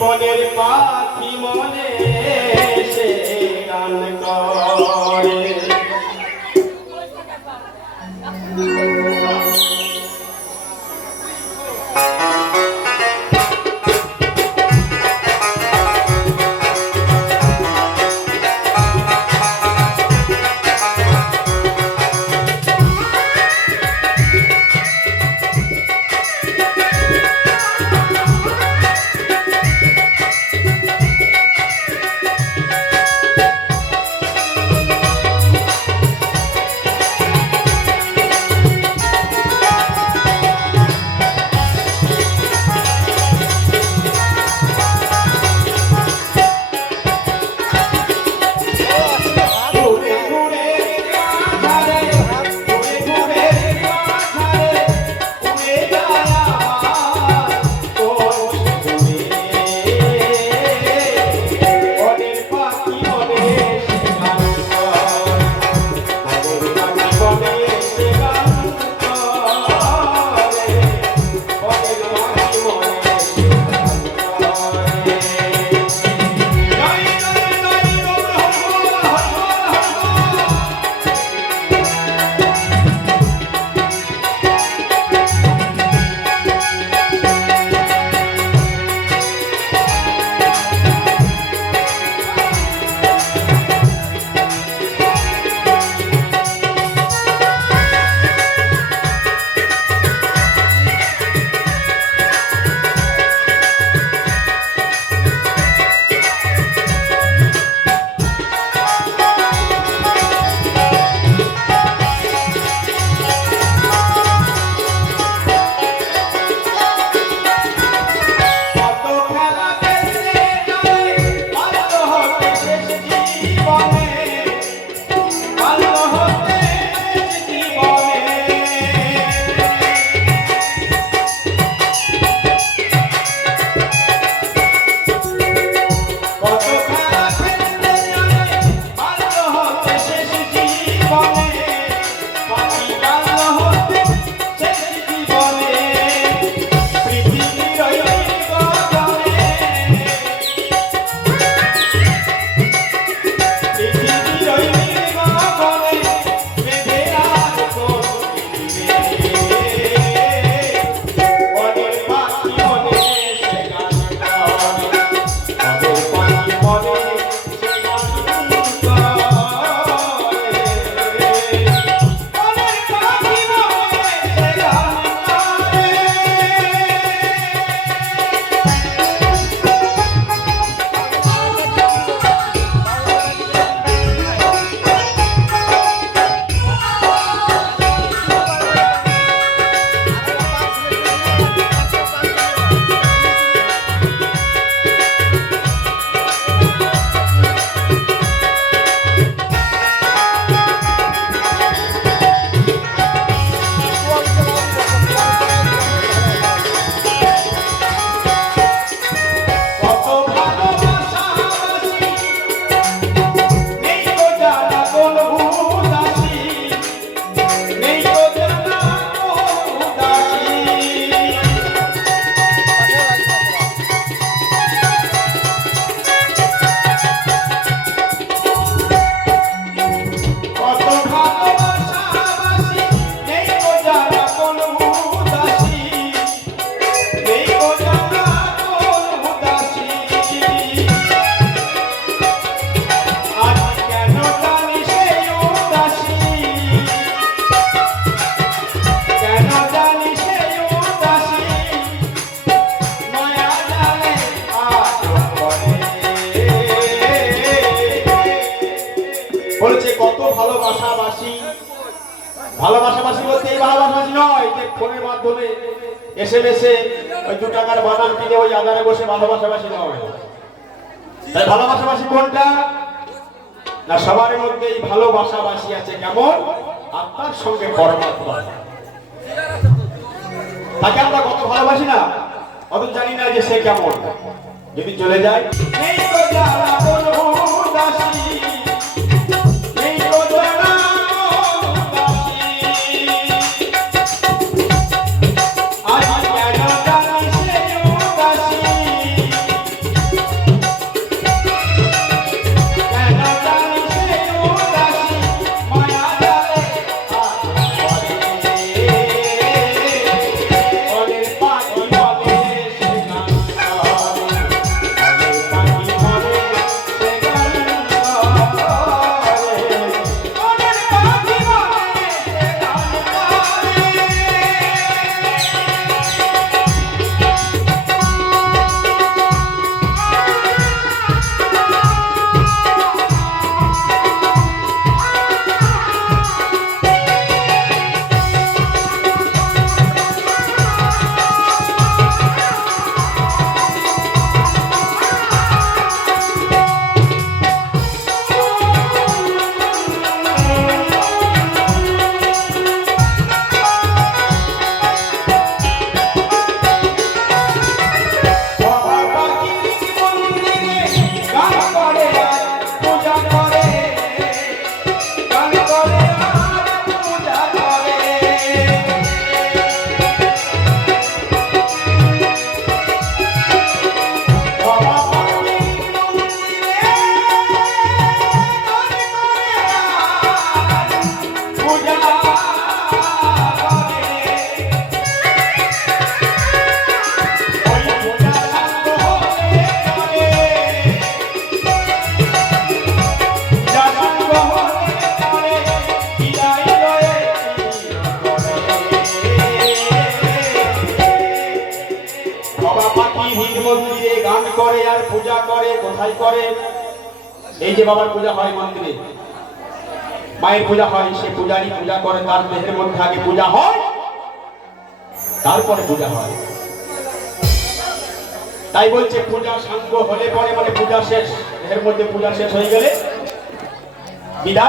বনের পাখি মনে সে গান করে বলেছে কত ভালোবাসাবাসী। ভালোবাসাবাসী বলতে এই ভালোবাসাবাসী নয় যে ফোনের মাধ্যমে এসএমএসে ওই 2 টাকার বাদাম কিনে ওই আধারে বসে ভালোবাসাবাসী নয়। তাই ভালোবাসাবাসী কোনটা না, সবার মধ্যে এই ভালোবাসাবাসী আছে কেমন, আত্মার সঙ্গে পরমাত্মা। তাকে আমরা কত ভালোবাসি না, অত জানি না যে সে কেমন। যদি চলে যায় নেই তো জ্বালা কোনো উদাসী, নেই তো জ্বালা কোনো উদাসী, আজ কেন জানি সে উদাসী, করে আর পূজা করে কোথায় করে? এই যে বাবার পূজা হয় মন্দিরে, মায়ের পূজা হয়, সে পূজারি পূজা করে, তার দেহের মধ্যে আগে পূজা হয়, তারপরে পূজা হয়। তাই বলছে পূজা সাঙ্গ হলে পরে মানে পূজা শেষ, দেহের মধ্যে পূজা শেষ হয়ে গেলে বিদায়।